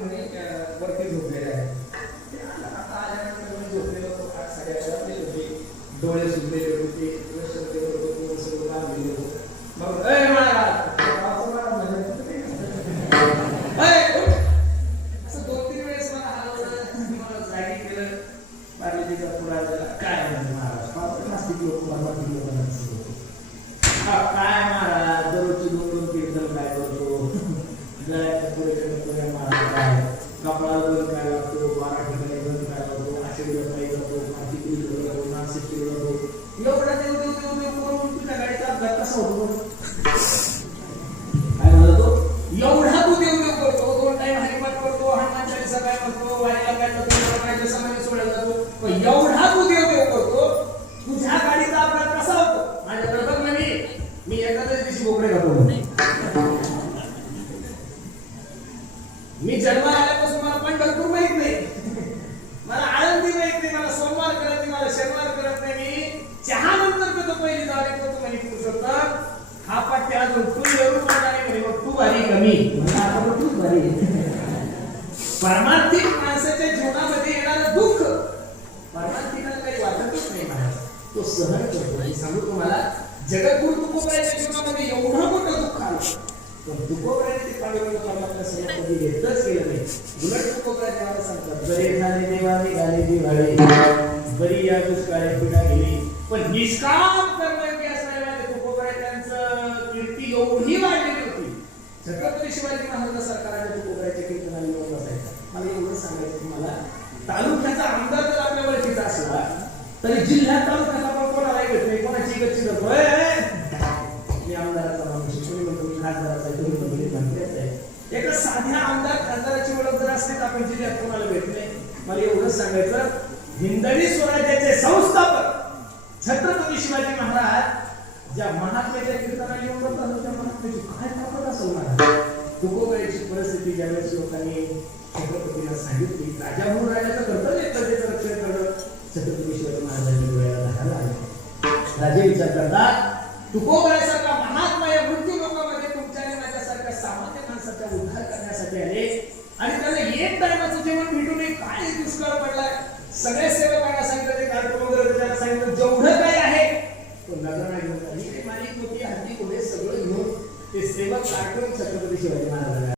मी वरती झोपलेले आहे आता आल्यानंतर मी झोपलेलो होतो आठ साडेआठला ते होते डोळे सुटलेले होते सगळं होतं. मग असं दोन तीन वेळेस मला हलवलं मला जागी केलं. बार्लीचा पुढा झाला काय म्हणजे महाराज? नास्तिक लोक काय काय कपडा काय लागतो बारा ठिकाणी दोन काय लागतो आषाढी काय करतो कार्तिक किलो जातो नाशिक किलो एवढा देव देव देव देव करून तुझ्या गाडीचा अपघात कसा होतो काय म्हणतो एवढा तू देव देव करतो दोन टाइम हरिपाठ करतो हनुमान चालीसा काय म्हणतो वारीला काय जातो काय जातो पण एवढा तू देव देव करतो तुझ्या गाडीचा अपघात कसा होतो? माझ्याकडे बघ मी मी एखाद्या दिवशी बोकडे खातो नाही कमी. म्हणलं परमार्थिक माणसाच्या जीवनामध्ये येणारं दुःख परमार्थिकाला काही वाटतच नाही मला तो सहन करतो. नाही सांगू तुम्हाला जगद्गुरु तुकोबराच्या जीवनामध्ये एवढं मोठं दुःख आलं. पण तुकोबराने ते पांडुरंग परमात्मा समोर कधी घेतलंच गेलं नाही. उलट तुकोबरा देवाला सांगतात बरे झाले देवा निघाले दिवाळे. बरी या दुष्काळे पिढा गेली. पण निष्काम कर्मयोगी असणाऱ्या तुकोबरा त्यांचं कीर्ती एवढी वाढलेली होती छत्रपती शिवाजी महाराज सरकारने तुकोबराच्या कीर्तनाला येऊन बसायचा. मला एवढं सांगायचं तुम्हाला तालुक्याचा आमदार जर आपल्या ओळखीचा असला तरी जिल्ह्यात तालुक्याचा पण कोणाला येत नाही. कोणाची गच्ची जातोय मी आमदाराचा माणूस कोणी म्हणतो मी खासदाराचा आहे, कोणी म्हणतो मी मंत्र्याचा आहे. एका साध्या आमदार खासदाराची ओळख जर असते तर आपण जिल्ह्यात कोणाला भेट नाही. मला एवढं सांगायचं हिंदवी स्वराज्याचे संस्थापक छत्रपती शिवाजी महाराज ज्या महात्म्याच्या कीर्तनाला येऊन बसतात त्या महात्म्याची काय ताकद असेल तुकोबाईची परिस्थिती ज्यावेळेस लोकांनी छत्रपतीला सांगितली राजा म्हणून राजाचं कर्तव्य आहे प्रजेचं रक्षण करणं. छत्रपती शिवाजी महाराजांनी वेळेला धरायला आले. राजे विचार करतात तुकोबाईसारखा महात्मा या वृत्ती लोकांमध्ये तुमच्या आणि माझ्यासारख्या सामान्य माणसाचा उद्धार करण्यासाठी आले. आणि त्याला एक टायमाचं जेवण भेटून काय दुष्काळ पडलाय? सगळ्या सेवकांना Saya ketika.